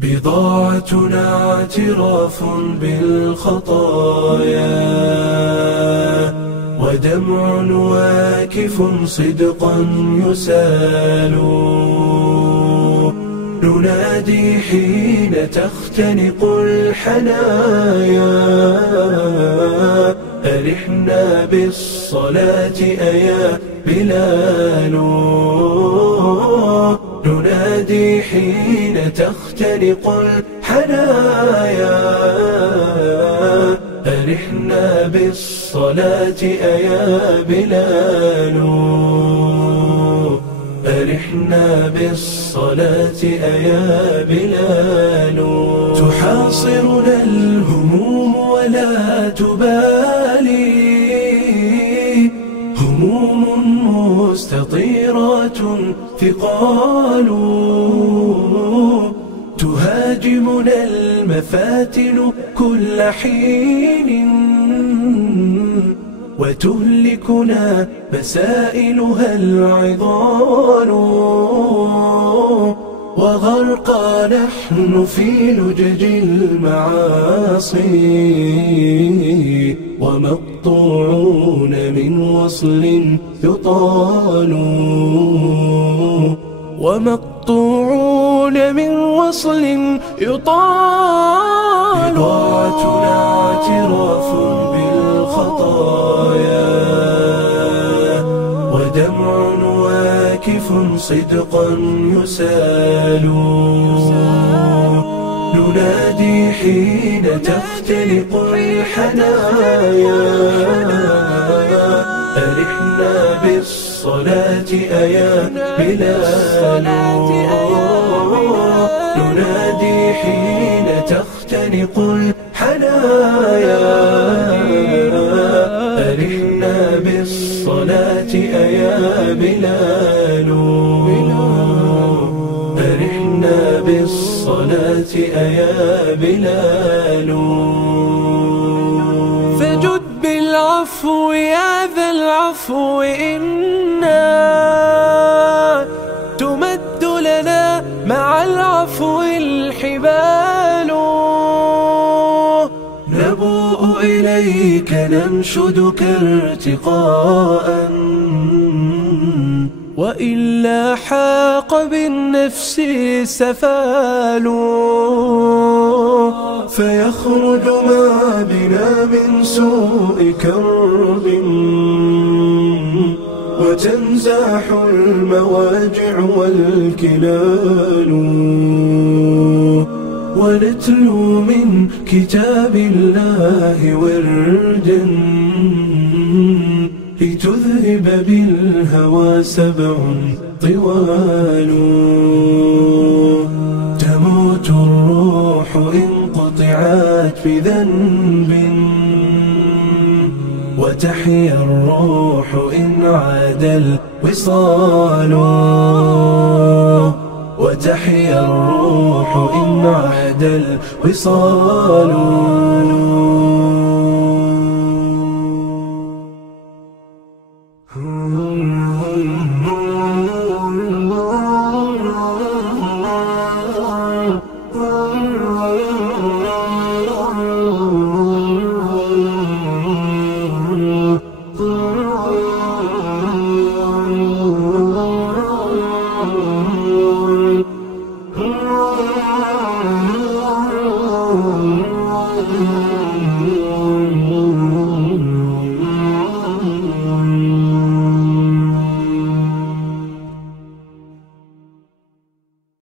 بضاعتنا اعتراف بالخطايا، ودمع واكف صدقا يسال. ننادي حين تختنق الحنايا، أرحنا بالصلاة أيا بلال. ننادي حين تختنق الحنايا، أرحنا بالصلاة أيا بلال. أرحنا بالصلاة أيا بلال. تحاصرنا الهموم ولا تبالي، هموم مستطيرات ثقال. تهاجمنا المفاتن كل حين، وتهلكنا مسائلها العضال. وغرقى نحن في لجج المعاصي، ومقطوعون من وصل يطال. ومقطوعون من وصل يطال. بضاعتنا اعتراف بالخطايا، ودمع واكف صدقا يسال. ننادي حين تختنق الحنايا، أرحنا بالصلاة أيا بلال. ننادي حين تختنق الحنايا، أرحنا بالصلاة أيا بلال. أرحنا بالصلاة أيا بلال. فجد بالعفو يا ذا العفو، إنا تمد لنا مع العفو الحبال. نبوء إليك ننشدك ارتقاء، وإلا حاق بالنفس سفال. فيخرج ما بنا من سوء كرب، وتنزاح المواجع والكلال. ونتلو من كتاب الله وردا، لتذهب بالهوى سبع طوال. تموت الروح إن قطعت بذنب، وتحيا الروح إن عاد الوصال. وتحيا الروح إن عاد الوصال.